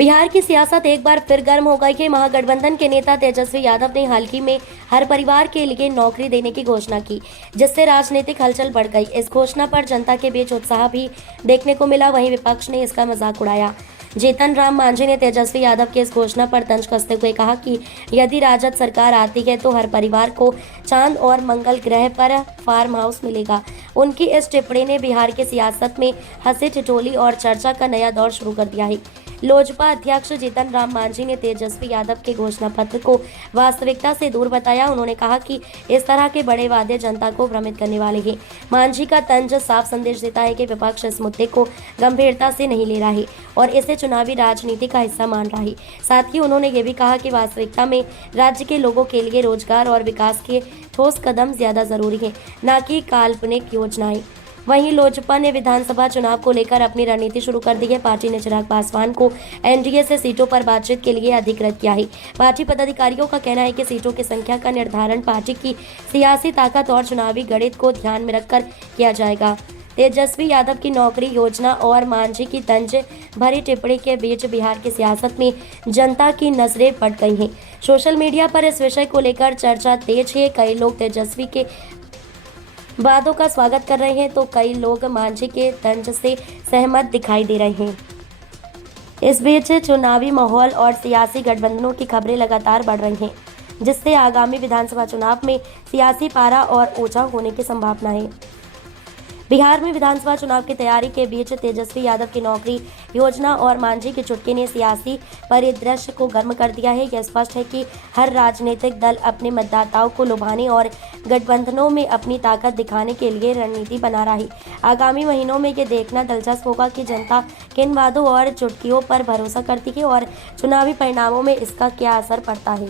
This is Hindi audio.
बिहार की सियासत एक बार फिर गर्म हो गई है। महागठबंधन के नेता तेजस्वी यादव ने हाल ही में हर परिवार के लिए नौकरी देने की घोषणा की, जिससे राजनीतिक हलचल बढ़ गई। इस घोषणा पर जनता के बीच उत्साह भी देखने को मिला, वहीं विपक्ष ने इसका मजाक उड़ाया। जीतन राम मांझी ने तेजस्वी यादव की इस घोषणा पर तंज कसते हुए कहा कि यदि राजद सरकार आती है तो हर परिवार को चांद और मंगल ग्रह पर फार्म हाउस मिलेगा। उनकी इस टिप्पणी ने बिहार की सियासत में हंसी ठिठोली और चर्चा का नया दौर शुरू कर दिया है। लोजपा अध्यक्ष जीतन राम मांझी ने तेजस्वी यादव के घोषणा पत्र को वास्तविकता से दूर बताया। उन्होंने कहा कि इस तरह के बड़े वादे जनता को भ्रमित करने वाले हैं। मांझी का तंज साफ संदेश देता है कि विपक्ष इस मुद्दे को गंभीरता से नहीं ले रहा है और इसे चुनावी राजनीति का हिस्सा मान रहा है। साथ ही उन्होंने ये भी कहा कि वास्तविकता में राज्य के लोगों के लिए रोजगार और विकास के ठोस कदम ज्यादा जरूरी है, न कि काल्पनिक योजनाएं। वहीं लोजपा ने विधानसभा चुनाव को लेकर अपनी रणनीति शुरू कर दी है। पार्टी ने चिराग पासवान को एनडीए से सीटों पर बातचीत के लिए अधिकृत किया है। पार्टी पदाधिकारियों का कहना है कि सीटों की संख्या का निर्धारण पार्टी की सियासी ताकत और चुनावी गणित को ध्यान में रखकर किया जाएगा। तेजस्वी यादव की नौकरी योजना और मांझी की तंज भरी टिप्पणी के बीच बिहार की सियासत में जनता की नजरें पड़ गई हैं। सोशल मीडिया पर इस विषय को लेकर चर्चा तेज है। कई लोग तेजस्वी के वादों का स्वागत कर रहे हैं तो कई लोग मांझी के तंज से सहमत दिखाई दे रहे हैं। इस बीच चुनावी माहौल और सियासी गठबंधनों की खबरें लगातार बढ़ रही हैं, जिससे आगामी विधानसभा चुनाव में सियासी पारा और ऊंचा होने की संभावना है। बिहार में विधानसभा चुनाव की तैयारी के बीच तेजस्वी यादव की नौकरी योजना और मांझी की चुटकी ने सियासी परिदृश्य को गर्म कर दिया है। यह स्पष्ट है कि हर राजनीतिक दल अपने मतदाताओं को लुभाने और गठबंधनों में अपनी ताकत दिखाने के लिए रणनीति बना रहा है। आगामी महीनों में ये देखना दिलचस्प होगा कि जनता किन वादों और चुटकियों पर भरोसा करती है और चुनावी परिणामों में इसका क्या असर पड़ता है।